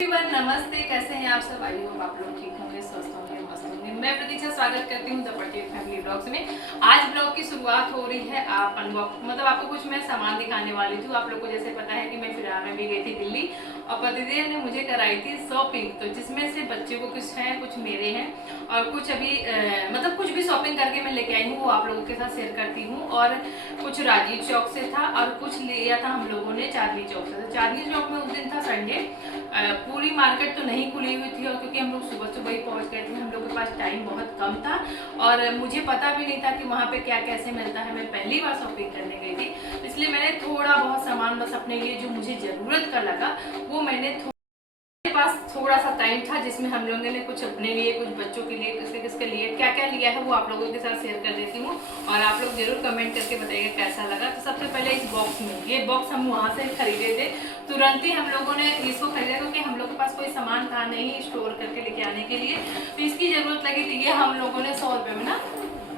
Everyone नमस्ते, कैसे हैं आप सब। आई होप आप लोग ठीक होंगे, स्वस्थ होंगे, मस्त होंगे। मैं प्रतीक्षा स्वागत करती हूँ द पटेल फैमिली ब्लॉग्स में। आज ब्लॉग की शुरुआत हो रही है आप अनबॉक्स मतलब आपको कुछ मैं सामान दिखाने वाली थी। आप लोग को जैसे पता है कि मैं फिलहाल में भी गई थी दिल्ली और पतिदेव ने मुझे कराई थी शॉपिंग, तो जिसमें से बच्चे को कुछ है, कुछ मेरे हैं और कुछ अभी मतलब कुछ भी शॉपिंग करके मैं लेके आई हूँ, वो आप लोगों के साथ शेयर करती हूँ। और कुछ राजीव चौक से था और कुछ लिया था हम लोगों ने चांदनी चौक से। तो चांदनी चौक में उस दिन था संडे, पूरी मार्केट तो नहीं खुली हुई थी और क्योंकि हम लोग सुबह सुबह ही पहुंच गए थे, हम लोग के पास टाइम बहुत कम था और मुझे पता भी नहीं था कि वहाँ पे क्या कैसे मिलता है। मैं पहली बार शॉपिंग करने गई थी, इसलिए मैंने थोड़ा बहुत सामान बस अपने लिए जो मुझे ज़रूरत का लगा वो मैंने मेरे पास थोड़ा सा टाइम था जिसमें हम लोगों ने कुछ अपने लिए, कुछ बच्चों के लिए, किसके किसके लिए क्या क्या लिया है वो आप लोगों के साथ शेयर कर देती हूँ और आप लोग जरूर कमेंट करके बताइएगा कैसा लगा। तो सबसे पहले इस बॉक्स में, ये बॉक्स हम वहाँ से खरीदे थे, तुरंत ही हम लोगों ने इसको खरीदा क्योंकि हम लोग के पास कोई सामान था नहीं स्टोर करके लेके आने के लिए, तो इसकी ज़रूरत लगी थी। ये हम लोगों ने 100 रुपये में ना,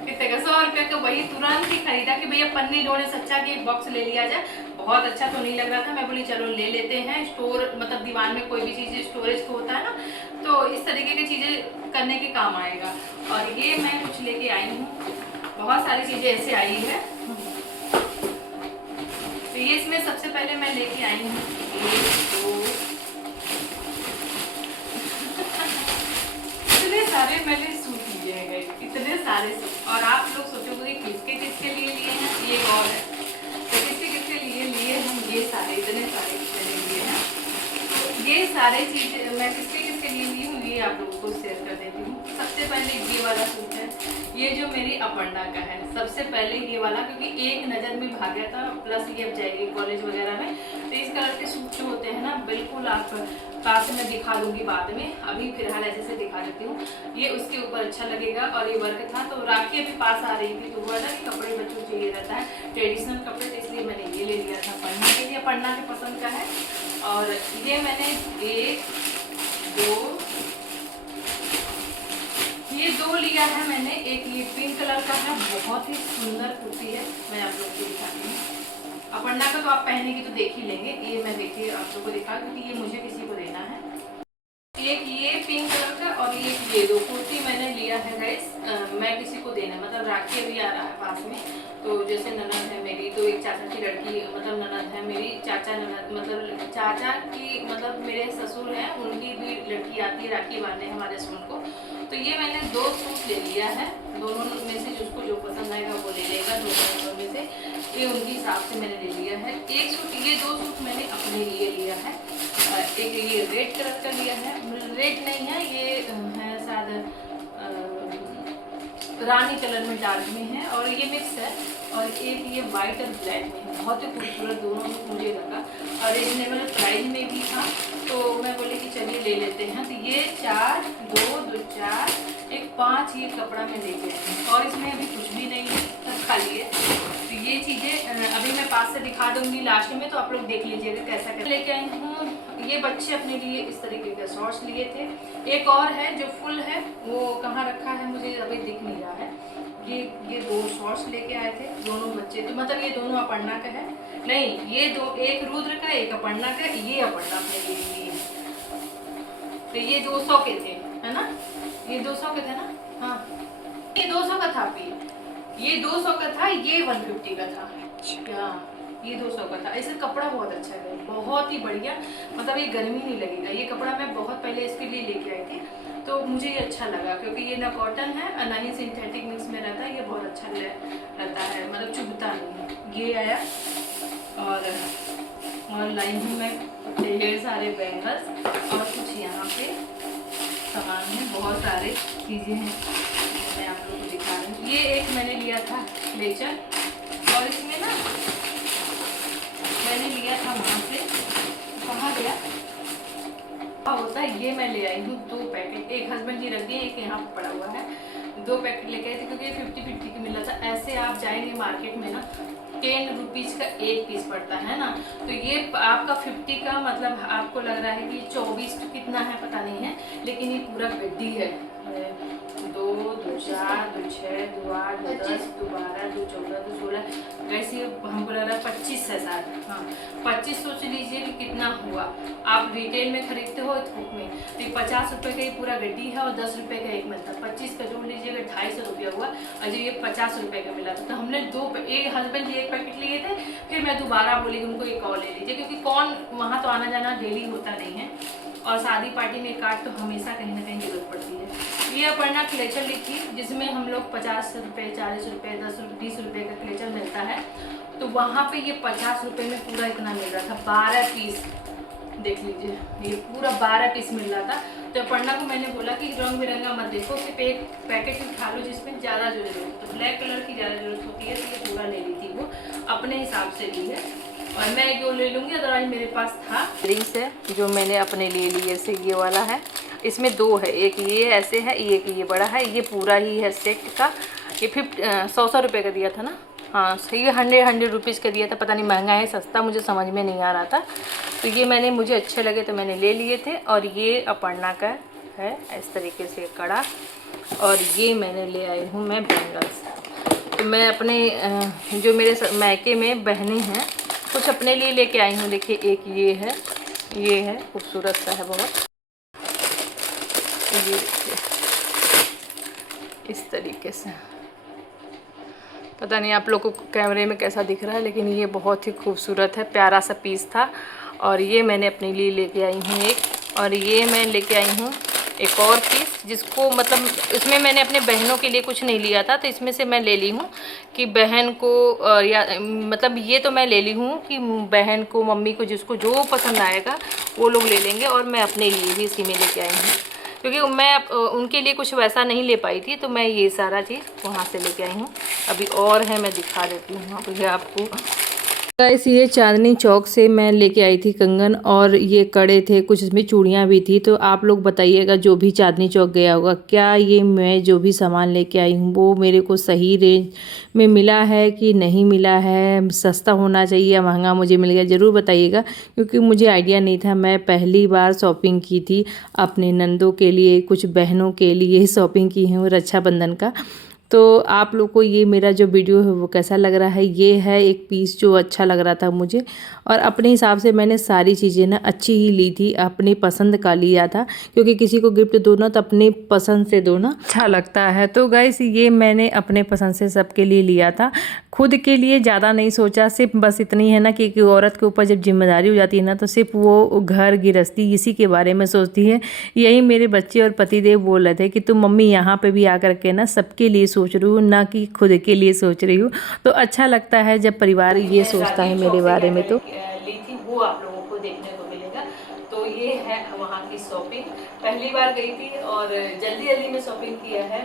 कितने का, 100 रुपये का वही तुरंत ही खरीदा कि भैया पन्नी ढोने से अच्छा कि एक बॉक्स ले लिया जाए। बहुत अच्छा तो नहीं लग रहा था, मैं बोली चलो ले लेते हैं। स्टोर मतलब दीवार में कोई भी चीज़ स्टोरेज को होता है ना, तो इस तरीके की चीज़ें करने के काम आएगा। और ये मैं कुछ लेके आई हूँ, बहुत सारी चीज़ें ऐसे आई है। तो ये इसमें सबसे पहले मैं लेके आई हूँ इतने सारे मैंने सूट लिए हैं, इतने सारे सूट। और आप लोग सोचोगे किसके किसके लिए लिए हैं, ये और है तो किसके किसके लिए हम ये सारे, इतने सारे मैंने लिए हैं। तो ये सारे चीज़ें मैं किसके किसके लिए ली हूँ ये आप लोगों को शेयर कर देती हूँ। सबसे पहले ये वाला सूट है, ये जो मेरी अपर्णा का है। सबसे पहले ये वाला क्योंकि एक नज़र में भाग गया था, प्लस ये अब जाएगी कॉलेज वगैरह में, तो इस कलर के सूट जो होते हैं ना, बिल्कुल आप पास में दिखा दूंगी बाद में, अभी फिलहाल ऐसे से दिखा देती हूँ। ये उसके ऊपर अच्छा लगेगा और ये वर्क था। तो राखी अभी पास आ रही थी तो वो ना कि कपड़े बच्चों को चाहिए रहता है ट्रेडिशनल कपड़े, तो इसलिए मैंने ये ले लिया था पढ़ना के लिए, पढ़ना के पसंद का है। और ये मैंने ये दो लिया है मैंने। एक ये पिंक कलर का है, बहुत ही सुंदर कुर्ती है, मैं आप लोग को दिखाती हूँ। अपर्णा का तो आप पहने की तो देख ही लेंगे, ये मैं देखिए आप लोग को दिखा क्योंकि ये मुझे किसी को देना है। एक ये पिंक कलर का और ये दो कुर्ती मैंने लिया है गाइस, मैं किसी को देना, मतलब राखी अभी आ रहा है पास में, तो जैसे ननद है मेरी, तो एक चाचा की लड़की मतलब ननद है मेरी, चाचा ननद मतलब चाचा की मतलब मेरे ससुर हैं, उनकी भी लड़की आती है राखी बांधने हमारे हस्बैंड को। तो ये मैंने दो सूट ले लिया है, दोनों में से जिसको जो पसंद आएगा वो ले लेगा, दोनों में से ये उनके हिसाब से मैंने ले लिया है। एक सूट, ये दो सूट मैंने अपने लिए लिया है। एक ये रेड कलर का लिया है, रेड नहीं है ये है शायद रानी कलर में, डार्क में है और ये मिक्स है। और एक ये वाइट और ब्लैक में है, बहुत ही खूबसूरत दोनों मुझे लगा और रिजनेबल प्राइस में भी था, तो मैं बोली कि चलिए ले लेते हैं। तो ये 4, 2, 4, 1, 5 ये कपड़ा मैं लेके आई हूँ और इसमें अभी कुछ भी नहीं है, सब खाली है। तो ये चीज़ें अभी मैं पास से दिखा दूंगी लास्ट में, तो आप लोग देख लीजिएगा कैसा कैसा लेके आई हूँ। ये बच्चे अपने लिए इस तरीके के शॉर्ट्स लिए थे। एक और है जो फुल है, वो कहाँ रखा है मुझे अभी दिख नहीं रहा है। ये दो शॉर्ट्स लेके आए थे दोनों बच्चे, तो मतलब ये दोनों अपर्णा का है, नहीं ये दो, एक रुद्र का एक अपर्णा का, ये अपर्णा अपने लिए लिए। तो ये 200 के थे, है ना, ये 200 के थे ना, हाँ ये 200 का था, ये 200 का था, ये 150 का था क्या, ये 200 का था। इसका कपड़ा बहुत अच्छा है, बहुत ही बढ़िया, मतलब ये गर्मी नहीं लगेगा। ये कपड़ा मैं बहुत पहले इसके लिए लेके आई थी, तो मुझे ये अच्छा लगा क्योंकि ये ना कॉटन है और ना ही सिंथेटिक मिक्स में रहता है, ये बहुत अच्छा रहता है, मतलब चुभता नहीं। ये आया और लाई हूँ मैं ढेर सारे बैंगल्स और कुछ यहाँ पे सामान है, बहुत सारे चीज़ें हैं, मैं आप लोगों को दिखा रही हूँ। ये एक मैंने लिया था लेचर और इसमें ना मैंने लिया था वहाँ से, कहाँ गया होता है, ये मैं ले आई हूँ 2 पैकेट, एक हस्बैंड जी रख दिए, एक यहाँ पर पड़ा हुआ है। 2 पैकेट लेके आए थे क्योंकि 50-50 की मिल रहा था। ऐसे आप जाएंगे मार्केट में ना 10 रुपीज़ का एक पीस पड़ता है ना, तो ये आपका 50 का मतलब आपको लग रहा है कि 24 कितना है पता नहीं है, लेकिन ये पूरा गड्डी है। 2, 2, 4, 2, 6, 2, 8, 2, 10, 2, 12, 2, 14, 2, 16, वैसे हमको लग रहा है 25 है शायद, हाँ 25। सोच लीजिए कि कितना हुआ। आप रिटेल में खरीदते हो हो धूप में, तो ये 50 रुपये का ये पूरा गड्डी है और 10 रुपये का एक मिलता है। 25 का जोड़ लीजिएगा 250 रुपया हुआ, और जो ये 50 रुपये का मिला था। तो हमने एक हस्बैंड जी एक पैकेट लिए थे, फिर मैं दोबारा बोली कि उनको एक और ले लीजिए, क्योंकि कौन वहाँ तो आना जाना डेली होता नहीं है, और शादी पार्टी में कार्ड तो हमेशा कहीं ना कहीं जरूरत पड़ती है। ये अपर्णा क्लेचर ली थी, जिसमें हम लोग 50 रुपये, 40 रुपये, 20 रुपये का क्लेचर मिलता है, तो वहाँ पे ये 50 रुपये में पूरा इतना मिल रहा था, 12 पीस। देख लीजिए, ये पूरा 12 पीस मिल रहा था। तो अपर्णा को मैंने बोला कि रंग बिरंगा मत देखो, सिर्फ एक पैकेट उठा लो जिसमें ज़्यादा जरूरत हो। तो ब्लैक कलर की ज़्यादा जरूरत होती है, तो ये पूरा ले ली थी, वो अपने हिसाब से ली है, और मैं एक ले लूँगी, अदरवाइज मेरे पास था रिंग्स है जो मैंने अपने लिए ली। जैसे ये वाला है, इसमें 2 है, एक ये ऐसे है, एक ये बड़ा है, ये पूरा ही है सेट का। ये 100 रुपये का दिया था ना, हाँ सही है, 100 रुपीज़ का दिया था, पता नहीं महंगा है सस्ता, मुझे समझ में नहीं आ रहा था। तो ये मैंने, मुझे अच्छे लगे तो मैंने ले लिए थे। और ये अपर्णा का है इस तरीके से कड़ा, और ये मैंने ले आई हूँ मैं बैंगल्स। तो मैं अपने जो मेरे मायके में बहनें हैं, कुछ अपने लिए लेके आई हूँ। देखिए एक ये है खूबसूरत सा है बहुत, ये देखिए इस तरीके से, पता नहीं आप लोग को कैमरे में कैसा दिख रहा है, लेकिन ये बहुत ही खूबसूरत है, प्यारा सा पीस था। और ये मैंने अपने लिए लेके आई हूँ एक, और ये मैं लेके आई हूँ एक और पीस, जिसको मतलब इसमें मैंने अपने बहनों के लिए कुछ नहीं लिया था, तो इसमें से मैं ले ली हूँ कि बहन को, या मतलब ये तो मैं ले ली हूँ कि बहन को, मम्मी को, जिसको जो पसंद आएगा वो लोग ले लेंगे, और मैं अपने लिए भी इसी में लेके आई हूँ, क्योंकि मैं उनके लिए कुछ वैसा नहीं ले पाई थी, तो मैं ये सारा चीज़ वहाँ से लेके आई हूँ। अभी और है, मैं दिखा देती हूँ अभी आपको। गाइस ये चांदनी चौक से मैं लेके आई थी कंगन, और ये कड़े थे, कुछ इसमें चूड़ियाँ भी थी। तो आप लोग बताइएगा जो भी चांदनी चौक गया होगा, क्या ये मैं जो भी सामान लेके आई हूँ वो मेरे को सही रेंज में मिला है कि नहीं मिला है, सस्ता होना चाहिए या महंगा मुझे मिल गया, ज़रूर बताइएगा, क्योंकि मुझे आइडिया नहीं था। मैं पहली बार शॉपिंग की थी अपने नंदों के लिए, कुछ बहनों के लिए शॉपिंग की हूँ रक्षाबंधन का। तो आप लोग को ये मेरा जो वीडियो है वो कैसा लग रहा है। ये है एक पीस जो अच्छा लग रहा था मुझे, और अपने हिसाब से मैंने सारी चीज़ें ना अच्छी ही ली थी, अपनी पसंद का लिया था, क्योंकि किसी को गिफ्ट दो ना तो अपनी पसंद से दो ना अच्छा लगता है। तो गाइस ये मैंने अपने पसंद से सबके लिए लिया था, खुद के लिए ज़्यादा नहीं सोचा। सिर्फ बस इतनी है ना कि औरत के ऊपर जब जिम्मेदारी हो जाती है ना, तो सिर्फ वो घर गृहस्थी इसी के बारे में सोचती है। यही मेरे बच्चे और पतिदेव बोल रहे थे कि तुम मम्मी यहाँ पे भी आकर के ना सबके लिए सोच रही हूँ, ना कि खुद के लिए सोच रही हूँ। तो अच्छा लगता है जब परिवार ये सोचता है मेरे बारे में। तो ली थी वो आप लोगों को देखने को मिलेगा। तो ये है वहाँ की शॉपिंग, पहली बार गई थी और जल्दी जल्दी में शॉपिंग किया है,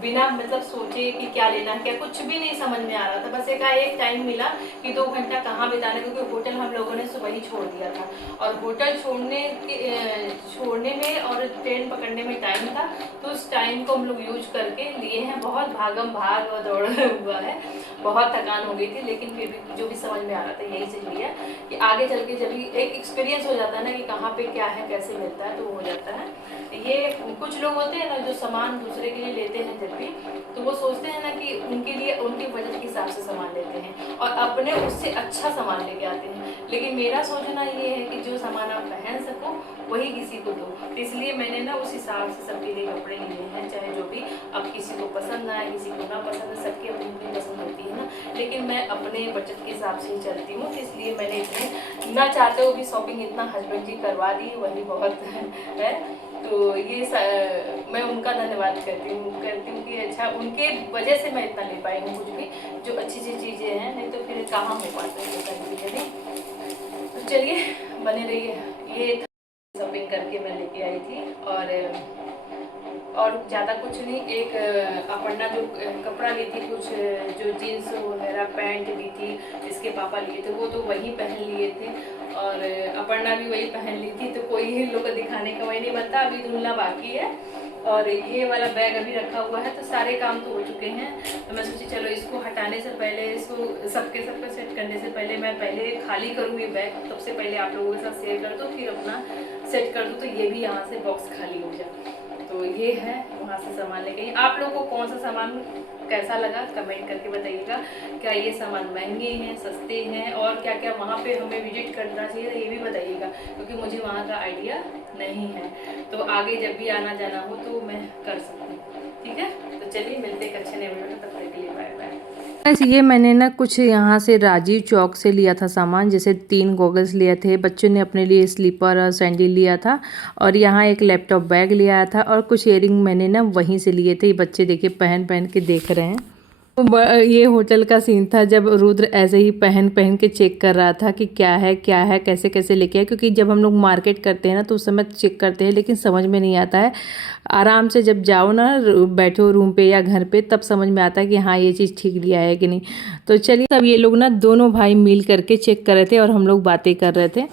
बिना मतलब सोचे कि क्या लेना है, क्या कुछ भी नहीं समझ में आ रहा था। बस एक टाइम मिला कि 2 घंटा कहाँ बिताने, क्योंकि होटल हम लोगों ने सुबह ही छोड़ दिया था, और होटल छोड़ने में और ट्रेन पकड़ने में टाइम था। तो उस टाइम को हम लोग यूज करके लिए हैं। बहुत भागम भाग और दौड़ हुआ है, बहुत थकान हो गई थी, लेकिन फिर भी जो भी समझ में आ रहा था यही चीज़ लिया कि आगे चल के जब एक एक्सपीरियंस हो जाता है ना कि कहाँ पे क्या है, कैसे मिलता है, तो वो हो जाता है। ये कुछ लोग होते हैं ना जो सामान दूसरे के लिए लेते हैं जब भी, तो वो सोचते हैं ना कि उनके लिए उनके बजट के हिसाब से सामान लेते हैं और अपने उससे अच्छा सामान लेके आते हैं। लेकिन मेरा सोचना ये है कि जो सामान आप पहन सको वही किसी को दो। तो इसलिए मैंने ना उस हिसाब से सबके लिए कपड़े लिए हैं, चाहे जो भी। अब किसी को पसंद आए, किसी को ना पसंद है, सबकी अपनी अपनी पसंद होती है ना, लेकिन मैं अपने बजट के हिसाब से ही चलती हूँ। इसलिए मैंने इतने ना चाहते हुए भी शॉपिंग इतना हस्बैंड जी करवा दी, वही बहुत है। तो ये मैं उनका धन्यवाद करती हूँ कि अच्छा उनके वजह से मैं इतना ले पाई हूँ कुछ भी, जो अच्छी अच्छी चीज़ें हैं, नहीं तो फिर कहाँ हो पाता है सारी चीज़ें। तो चलिए बने रहिए। ये शॉपिंग करके मैं लेके आई थी, और ज़्यादा कुछ नहीं। एक अपर्णा जो कपड़ा ली थी, कुछ जो जीन्स वगैरह पैंट ली थी, इसके पापा लिए थे, वो तो वही पहन लिए थे, और अपर्णा भी वही पहन ली थी। तो कोई ही लोग दिखाने का वही नहीं बनता, अभी धुलना बाकी है। और ये वाला बैग अभी रखा हुआ है, तो सारे काम तो हो चुके हैं। तो मैं सोची चलो इसको हटाने से पहले, इसको सबके सेट करने से पहले मैं पहले खाली करूँ ये बैग, सबसे पहले आप लोगों के साथ शेयर कर दूँ, फिर अपना सेट कर दूँ, तो ये भी यहाँ से बॉक्स खाली हो जाए। तो ये है, वहाँ से सामान लेके आई। आप लोगों को कौन सा सामान कैसा लगा कमेंट करके बताइएगा। क्या ये सामान महंगे हैं, सस्ते हैं, और क्या क्या वहाँ पे हमें विजिट करना चाहिए ये भी बताइएगा, क्योंकि मुझे वहाँ का आइडिया नहीं है। तो आगे जब भी आना जाना हो तो मैं कर सकती हूँ। ठीक है, तो चलिए मिलते हैं अच्छे नए वीडियो में, तब तक के लिए बाय बाय। ये मैंने ना कुछ यहाँ से राजीव चौक से लिया था सामान, जैसे 3 गॉगल्स लिए थे, बच्चों ने अपने लिए स्लीपर और सैंडल लिया था, और यहाँ एक लैपटॉप बैग लिया था, और कुछ इयरिंग मैंने ना वहीं से लिए थे। ये बच्चे देखिए पहन पहन के देख रहे हैं। तो ये होटल का सीन था, जब रुद्र ऐसे ही पहन पहन के चेक कर रहा था कि क्या है कैसे कैसे लेके आए, क्योंकि जब हम लोग मार्केट करते हैं ना तो उस समय चेक करते हैं, लेकिन समझ में नहीं आता है। आराम से जब जाओ ना, बैठो रूम पे या घर पे, तब समझ में आता है कि हाँ ये चीज़ ठीक लिया है कि नहीं। तो चलिए, अब ये लोग ना दोनों भाई मिल करके चेक कर रहे थे और हम लोग बातें कर रहे थे।